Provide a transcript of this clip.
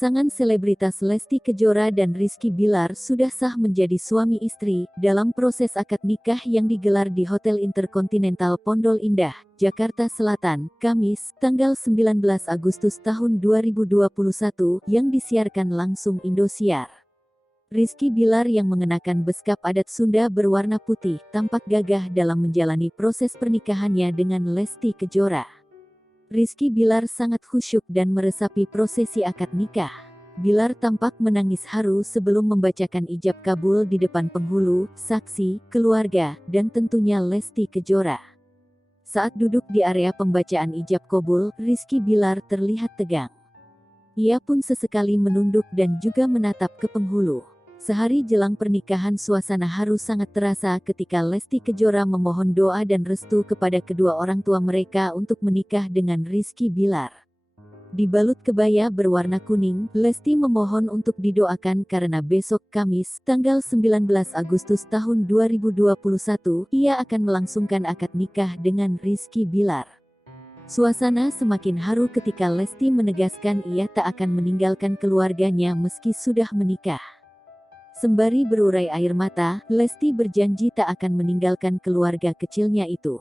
Pasangan selebritas Lesti Kejora dan Rizky Bilar sudah sah menjadi suami istri dalam proses akad nikah yang digelar di Hotel Intercontinental Pondok Indah, Jakarta Selatan, Kamis, tanggal 19 Agustus tahun 2021 yang disiarkan langsung Indosiar. Rizky Bilar yang mengenakan beskap adat Sunda berwarna putih tampak gagah dalam menjalani proses pernikahannya dengan Lesti Kejora. Rizky Bilar sangat khusyuk dan meresapi prosesi akad nikah. Bilar tampak menangis haru sebelum membacakan ijab kabul di depan penghulu, saksi, keluarga, dan tentunya Lesti Kejora. Saat duduk di area pembacaan ijab kabul, Rizky Bilar terlihat tegang. Ia pun sesekali menunduk dan juga menatap ke penghulu. Sehari jelang pernikahan suasana haru sangat terasa ketika Lesti Kejora memohon doa dan restu kepada kedua orang tua mereka untuk menikah dengan Rizky Bilar. Dibalut kebaya berwarna kuning, Lesti memohon untuk didoakan karena besok Kamis, tanggal 19 Agustus tahun 2021, ia akan melangsungkan akad nikah dengan Rizky Bilar. Suasana semakin haru ketika Lesti menegaskan ia tak akan meninggalkan keluarganya meski sudah menikah. Sembari berurai air mata, Lesti berjanji tak akan meninggalkan keluarga kecilnya itu.